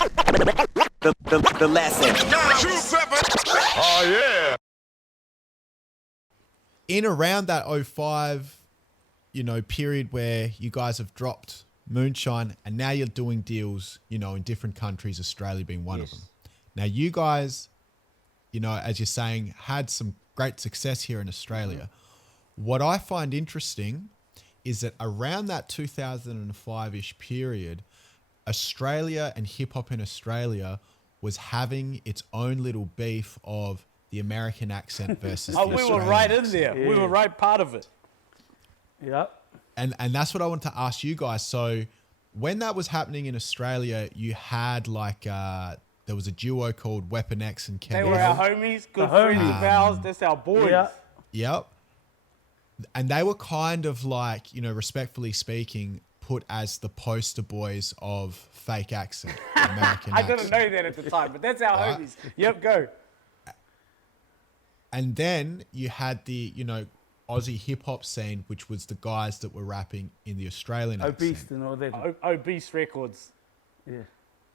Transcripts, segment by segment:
The lesson. Oh, yeah. In around that 05, period where you guys have dropped Moonshine and now you're doing deals, in different countries, Australia being one of them. Now you guys, as you're saying, had some great success here in Australia. What I find interesting is that around that 2005-ish period, Australia and hip hop in Australia was having its own little beef of the American accent versus the Australian we were right in accent. there. Yeah. We were right part of it. Yep. And that's what I want to ask you guys. So when that was happening in Australia, you had there was a duo called Weapon X and Ken. They were our homies, good friends of ours. That's our boys. Yeah. Yep. And they were kind of respectfully speaking, put as the poster boys of fake accent, American I accent. didn't know that at the time, but that's our homies. Yep, go. And then you had the, Aussie hip hop scene, which was the guys that were rapping in the Australian Obese accent. and all that. Obese Records. Yeah.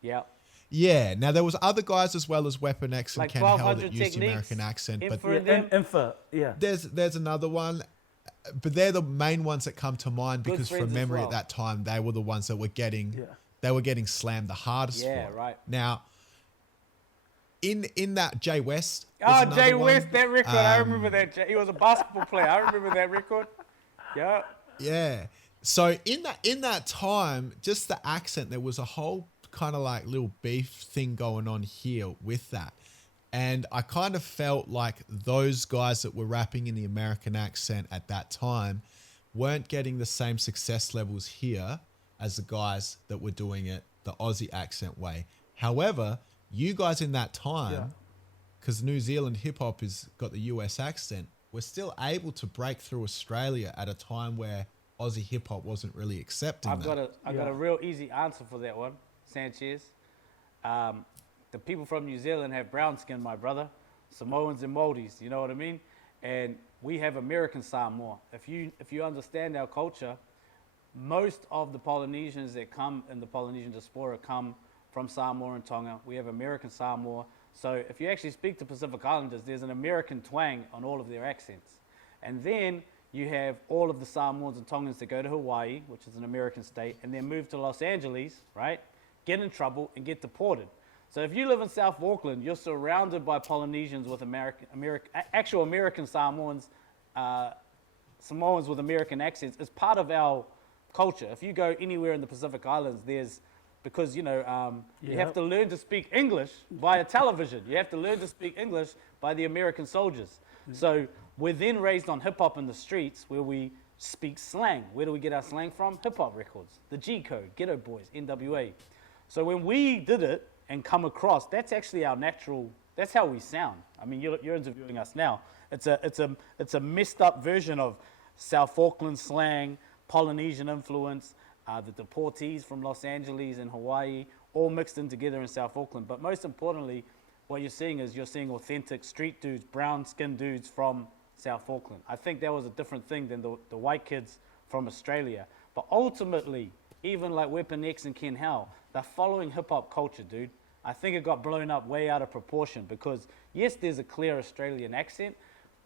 Yeah. Yeah. Now there was other guys as well as Weapon X and Like Ken Hell 1200 that used the Techniques, American accent, but Infa, yeah. there's another one, but they're the main ones that come to mind Good because friends from as memory well. at that time they were the ones that were getting slammed the hardest Yeah, for it. right. Now, in that Jay West. Oh, was Jay another West, one. that record. I remember that. He was a basketball player. I remember that record. Yeah. Yeah. So in that time, just the accent, there was a whole kind of little beef thing going on here with that. And I kind of felt like those guys that were rapping in the American accent at that time weren't getting the same success levels here as the guys that were doing it the Aussie accent way. However, you guys in that time, because New Zealand hip hop has got the US accent, were still able to break through Australia at a time where Aussie hip hop wasn't really accepting I've that. got a real easy answer for that one, Sanchez. The people from New Zealand have brown skin, my brother. Samoans and Māoris, you know what I mean? And we have American Samoa. If you understand our culture, most of the Polynesians that come in the Polynesian diaspora come from Samoa and Tonga. We have American Samoa. So if you actually speak to Pacific Islanders, there's an American twang on all of their accents. And then you have all of the Samoans and Tongans that go to Hawaii, which is an American state, and then move to Los Angeles, right? Get in trouble and get deported. So if you live in South Auckland, you're surrounded by Polynesians with actual American Samoans, Samoans with American accents. It's part of our culture. If you go anywhere in the Pacific Islands, because you have to learn to speak English via television. You have to learn to speak English by the American soldiers. So we're then raised on hip hop in the streets where we speak slang. Where do we get our slang from? Hip hop records, the G Code, Ghetto Boys, NWA. So when we did it and come across, that's actually our natural. That's how we sound. I mean, you're interviewing us now. It's a messed up version of South Auckland slang, Polynesian influence, the deportees from Los Angeles and Hawaii, all mixed in together in South Auckland. But most importantly, what you're seeing authentic street dudes, brown-skinned dudes from South Auckland. I think that was a different thing than the white kids from Australia. But ultimately, even like Weapon X and Ken Hell, they're following hip-hop culture, dude. I think it got blown up way out of proportion because, yes, there's a clear Australian accent,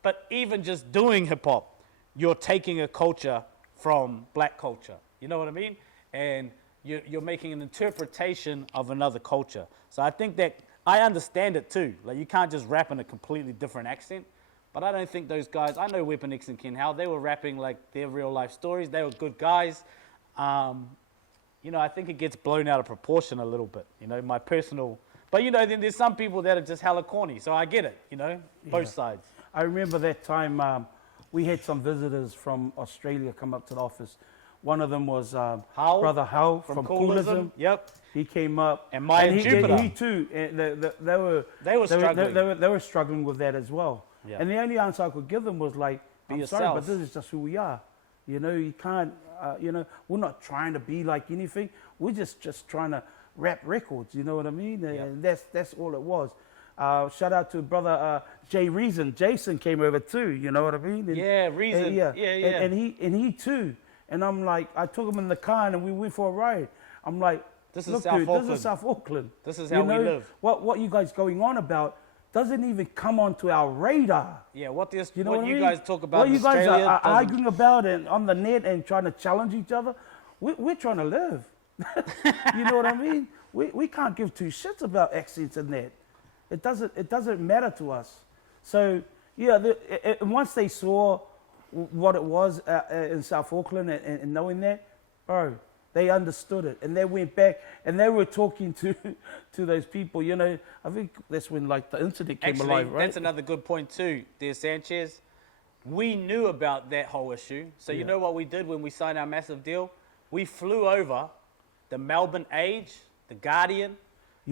but even just doing hip-hop, you're taking a culture from black culture. You know what I mean? And you're making an interpretation of another culture. So I think that I understand it too. Like, you can't just rap in a completely different accent. But I don't think those guys, I know Weapon X and Ken Hell, they were rapping like their real life stories. They were good guys. I think it gets blown out of proportion a little bit, my personal. But, then there's some people that are just hella corny. So I get it, both sides. I remember that time we had some visitors from Australia come up to the office. One of them was Brother Hal from Coolism. Yep. He came up. And Jupiter. He too. They were struggling. They were struggling with that as well. Yep. And the only answer I could give them was like, I'm yourself. sorry, but this is just who we are. You can't, we're not trying to be like anything. We're just trying to rap records, you know what I mean? Yep. And that's all it was. Shout out to brother Jay Reason. Jason came over too, you know what I mean? And, Reason. Yeah. And he too. And I'm like, I took him in the car and we went for a ride. I'm like, This is Look, South dude, Auckland. this is South Auckland. This is how we live. What you guys going on about doesn't even come onto our radar. Yeah, what You you know what I mean? guys talk about What in you guys Australia are doesn't- arguing about and on the net and trying to challenge each other, we're trying to live. You know what I mean? We can't give two shits about accents and that. It doesn't matter to us. So yeah, and once they saw what it was in South Auckland and knowing that, bro, they understood it and they went back and they were talking to those people. You know, I think that's when like the internet came alive, right? That's another good point too, dear Sanchez. We knew about that whole issue. So you know what we did when we signed our massive deal? We flew over the Melbourne Age, the Guardian,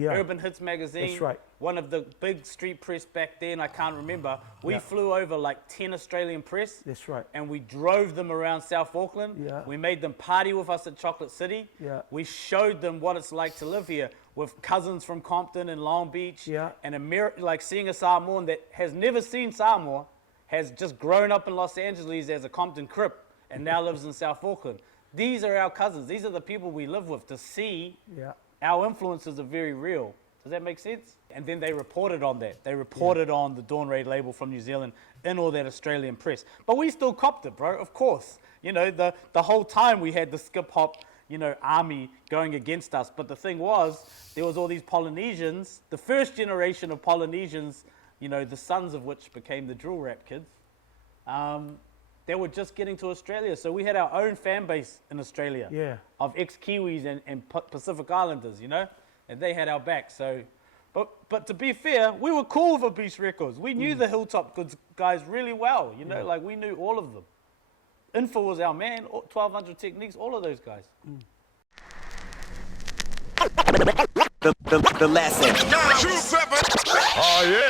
Urban Hits magazine. That's right. One of the big street press back then, I can't remember. We flew over like 10 Australian press. That's right. And we drove them around South Auckland. Yeah. We made them party with us at Chocolate City. Yeah. We showed them what it's like to live here with cousins from Compton and Long Beach. Yeah. And like seeing a Samoan that has never seen Samoa, has just grown up in Los Angeles as a Compton Crip and now lives in South Auckland. These are our cousins. These are the people we live with. To see our influences are very real. Does that make sense? And then they reported on that. They reported on the Dawn Raid label from New Zealand in all that Australian press. But we still copped it, bro, of course. You know, the whole time we had the skip hop, you know, army going against us. But the thing was, there was all these Polynesians, the first generation of Polynesians, you know, the sons of which became the drill rap kids. They were just getting to Australia. So we had our own fan base in Australia of ex-Kiwis and Pacific Islanders, you know, and they had our back. So, but to be fair, we were cool for Beast Records. We knew the Hilltop Goods guys really well, you know, like we knew all of them. Info was our man, 1200 Techniques, all of those guys. The lesson. 927. Oh, yeah.